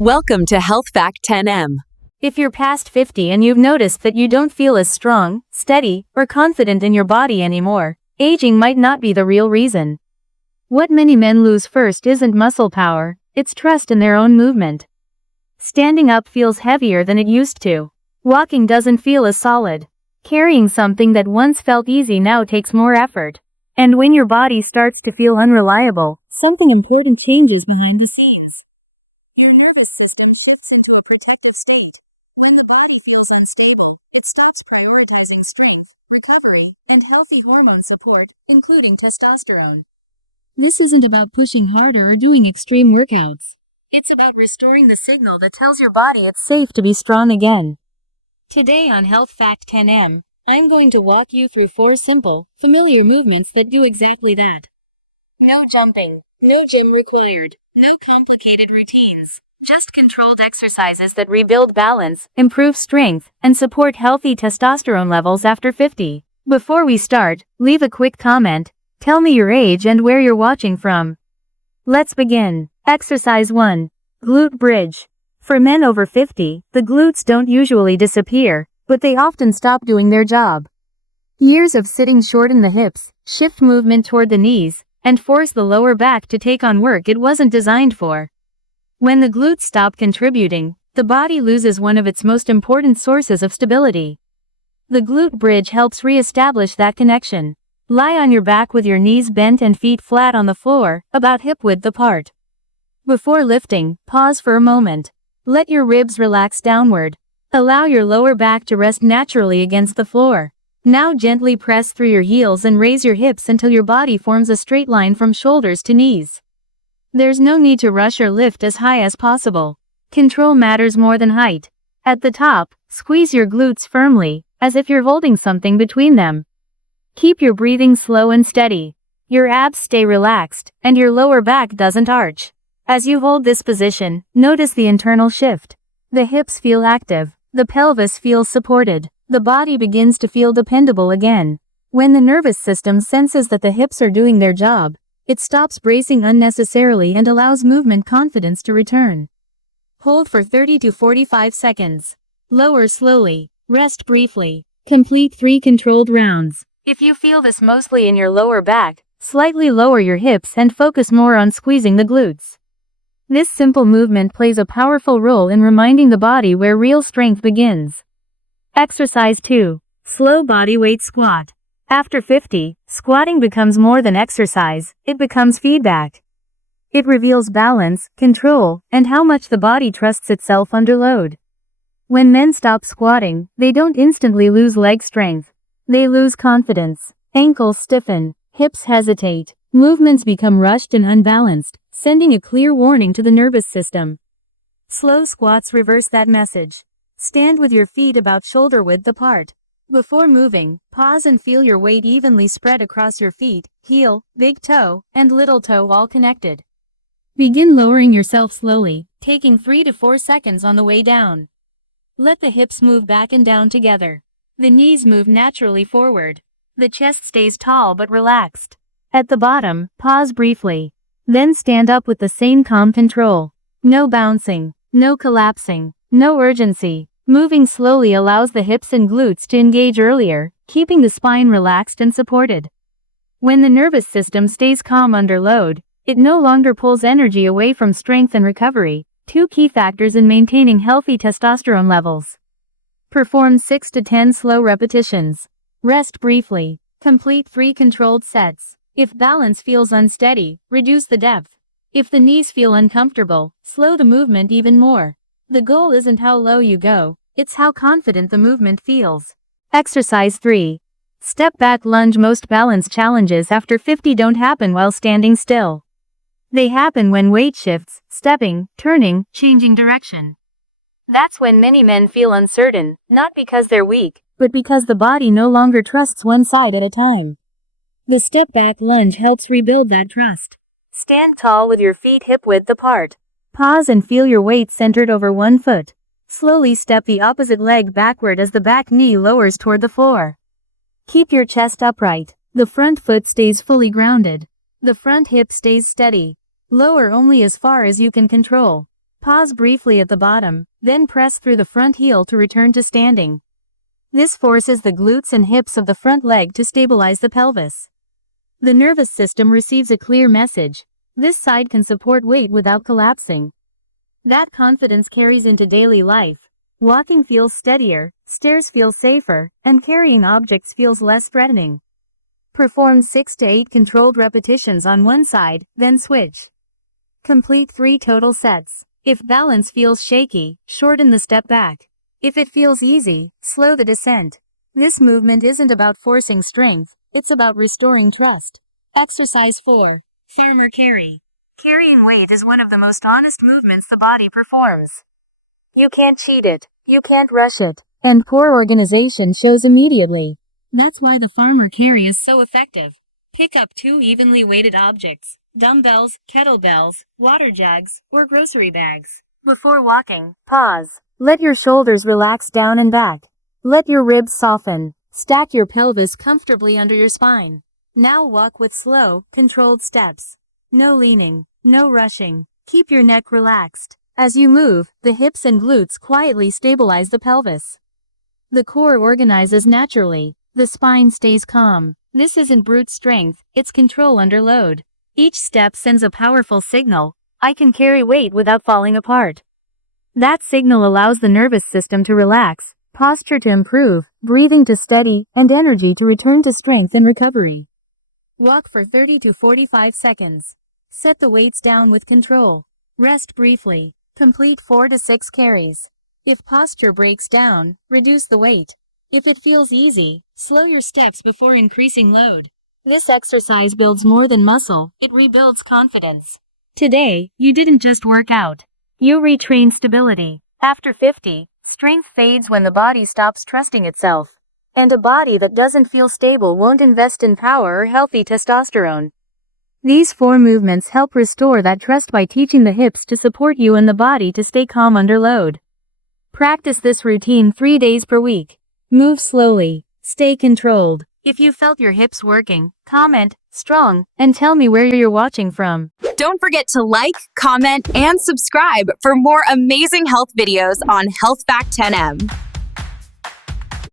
Welcome to Health Fact 10M. If you're past 50 and you've noticed that you don't feel as strong, steady, or confident in your body anymore, aging might not be the real reason. What many men lose first isn't muscle power, it's trust in their own movement. Standing up feels heavier than it used to. Walking doesn't feel as solid. Carrying something that once felt easy now takes more effort. And when your body starts to feel unreliable, something important changes behind the scenes. Your nervous system shifts into a protective state. When the body feels unstable, it stops prioritizing strength, recovery, and healthy hormone support, including testosterone. This isn't about pushing harder or doing extreme workouts. It's about restoring the signal that tells your body it's safe to be strong again. Today on Health Fact 10M, I'm going to walk you through 4 simple, familiar movements that do exactly that. No jumping, no gym required, no complicated routines, just controlled exercises that rebuild balance, improve strength, and support healthy testosterone levels after 50. Before we start, leave a quick comment, tell me your age and where you're watching from. Let's begin. Exercise 1. Glute bridge. For men over 50, the glutes don't usually disappear, but they often stop doing their job. Years of sitting shorten the hips, shift movement toward the knees, and force the lower back to take on work it wasn't designed for. When the glutes stop contributing, the body loses one of its most important sources of stability. The glute bridge helps re-establish that connection. Lie on your back with your knees bent and feet flat on the floor, about hip width apart. Before lifting, pause for a moment. Let your ribs relax downward. Allow your lower back to rest naturally against the floor. Now gently press through your heels and raise your hips until your body forms a straight line from shoulders to knees. There's no need to rush or lift as high as possible. Control matters more than height. At the top, squeeze your glutes firmly, as if you're holding something between them. Keep your breathing slow and steady. Your abs stay relaxed, and your lower back doesn't arch. As you hold this position, notice the internal shift. The hips feel active. The pelvis feels supported. The body begins to feel dependable again. When the nervous system senses that the hips are doing their job, it stops bracing unnecessarily and allows movement confidence to return. Hold for 30 to 45 seconds. Lower slowly. Rest briefly. Complete 3 controlled rounds. If you feel this mostly in your lower back, slightly lower your hips and focus more on squeezing the glutes. This simple movement plays a powerful role in reminding the body where real strength begins. Exercise 2. Slow body weight squat. After 50, squatting becomes more than exercise, it becomes feedback. It reveals balance, control, and how much the body trusts itself under load. When men stop squatting, they don't instantly lose leg strength. They lose confidence. Ankles stiffen, hips hesitate, movements become rushed and unbalanced, sending a clear warning to the nervous system. Slow squats reverse that message. Stand with your feet about shoulder width apart. Before moving, pause and feel your weight evenly spread across your feet, heel, big toe, and little toe all connected. Begin lowering yourself slowly, taking 3 to 4 seconds on the way down. Let the hips move back and down together. The knees move naturally forward. The chest stays tall but relaxed. At the bottom, pause briefly. Then stand up with the same calm control. No bouncing, no collapsing, no urgency. Moving slowly allows the hips and glutes to engage earlier, keeping the spine relaxed and supported. When the nervous system stays calm under load, it no longer pulls energy away from strength and recovery, 2 key factors in maintaining healthy testosterone levels. Perform 6 to 10 slow repetitions. Rest briefly. Complete 3 controlled sets. If balance feels unsteady, reduce the depth. If the knees feel uncomfortable, slow the movement even more. The goal isn't how low you go, it's how confident the movement feels. Exercise 3. Step back lunge. Most balance challenges after 50 don't happen while standing still. They happen when weight shifts, stepping, turning, changing direction. That's when many men feel uncertain, not because they're weak, but because the body no longer trusts one side at a time. The step back lunge helps rebuild that trust. Stand tall with your feet hip width apart. Pause and feel your weight centered over one foot. Slowly step the opposite leg backward as the back knee lowers toward the floor. Keep your chest upright. The front foot stays fully grounded. The front hip stays steady. Lower only as far as you can control. Pause briefly at the bottom, then press through the front heel to return to standing. This forces the glutes and hips of the front leg to stabilize the pelvis. The nervous system receives a clear message. This side can support weight without collapsing. That confidence carries into daily life. Walking feels steadier, stairs feel safer, and carrying objects feels less threatening. Perform 6 to 8 controlled repetitions on one side, then switch. Complete 3 total sets. If balance feels shaky, shorten the step back. If it feels easy, slow the descent. This movement isn't about forcing strength, it's about restoring trust. Exercise 4. Farmer carry. Carrying weight is one of the most honest movements the body performs. You can't cheat it, you can't rush it, and poor organization shows immediately. That's why the farmer carry is so effective. Pick up 2 evenly weighted objects, dumbbells, kettlebells, water jugs, or grocery bags. Before walking, pause. Let your shoulders relax down and back. Let your ribs soften. Stack your pelvis comfortably under your spine. Now walk with slow, controlled steps. No leaning, no rushing. Keep your neck relaxed. As you move, the hips and glutes quietly stabilize the pelvis. The core organizes naturally. The spine stays calm. This isn't brute strength, it's control under load. Each step sends a powerful signal. I can carry weight without falling apart. That signal allows the nervous system to relax, posture to improve, breathing to steady, and energy to return to strength and recovery. Walk for 30 to 45 seconds. Set the weights down with control. Rest briefly. Complete 4 to 6 carries. If posture breaks down, reduce the weight. If it feels easy, slow your steps before increasing load. This exercise builds more than muscle, it rebuilds confidence. Today, you didn't just work out. You retrain stability. After 50, strength fades when the body stops trusting itself. And a body that doesn't feel stable won't invest in power or healthy testosterone. These 4 movements help restore that trust by teaching the hips to support you and the body to stay calm under load. Practice this routine 3 days per week. Move slowly. Stay controlled. If you felt your hips working, comment, strong, and tell me where you're watching from. Don't forget to like, comment, and subscribe for more amazing health videos on Health Fact 10M.